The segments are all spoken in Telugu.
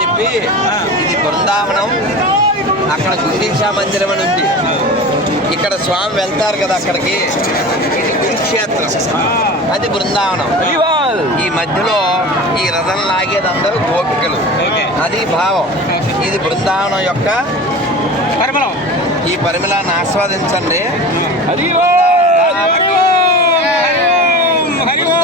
చెప్పి ఇది బృందావనం అక్కడ గుండీశా మందిరం అని ఉంది. ఇక్కడ స్వామి వెళ్తారు కదా అక్కడికి. ఇది కురుక్షేత్రం. అది బృందావనం. ఈ మధ్యలో ఈ రథం లాగేది అందరూ గోపికలు అది భావం. ఇది బృందావనం యొక్క పరిమళం. ఈ పరిమళాన్ని ఆస్వాదించండి.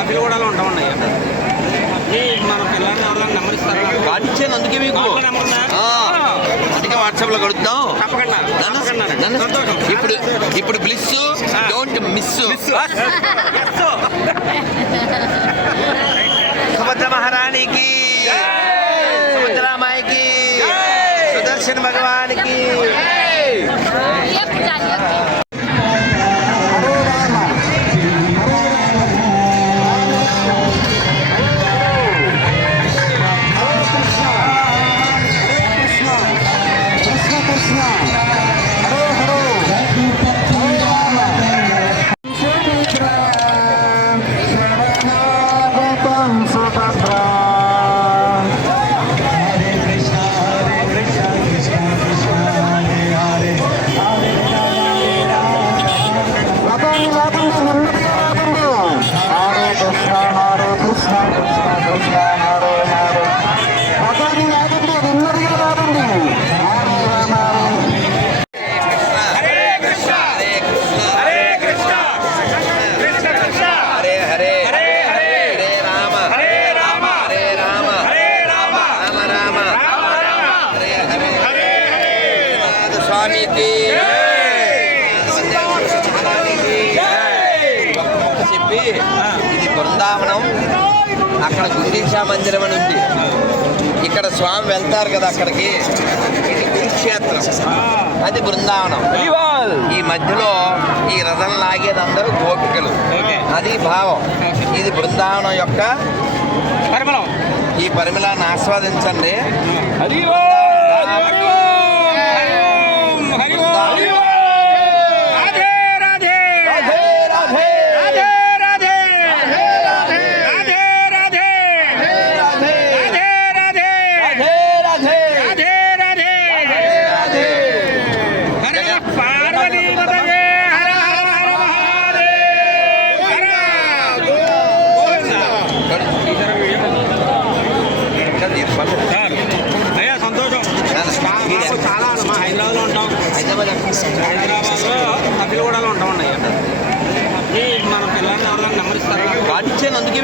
అద్దెలు కూడా ఉంటా ఉన్నాయి. మన పిల్లల్ని ఎవరైనా నెంబరిస్తారు కార్డు అందుకే మీకు. అందుకే ఇప్పుడు ఇప్పుడు బ్లిస్ డోంట్ మిస్ సుభద్ర మహారాణికి. సుభద్రామాయికి సుదర్శన్ భగవానికి. స్వామికి చెప్పి ఇది బృందావనం. అక్కడ గుండీశా మందిరం అని ఉంది. ఇక్కడ స్వామి వెళ్తారు కదా అక్కడికి. ఇది కురుక్షేత్రం. అది బృందావనం. ఈ మధ్యలో ఈ రథం లాగేది అందరూ గోపికలు అది భావం. ఇది బృందావనం యొక్క పరిమళం. ఈ పరిమళాన్ని ఆస్వాదించండి. అఖిల్ కూడా ఉంటామన్నాయి మన పిల్లల్ని ఎవరైనా నెంబర్ ఇస్తారా కార్డు ఇచ్చాను అందుకే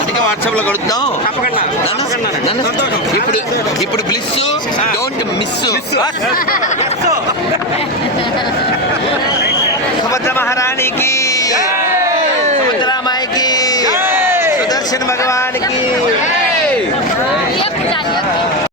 వాట్సాప్లో వాట్సాప్లో కడుగుతాం తప్పకుండా ఇప్పుడు ఇప్పుడు బ్లిస్ డోంట్ మిస్ సుభద్ర మహారాణికి సుభద్రామాయికి సుదర్శన్ భగవానికి.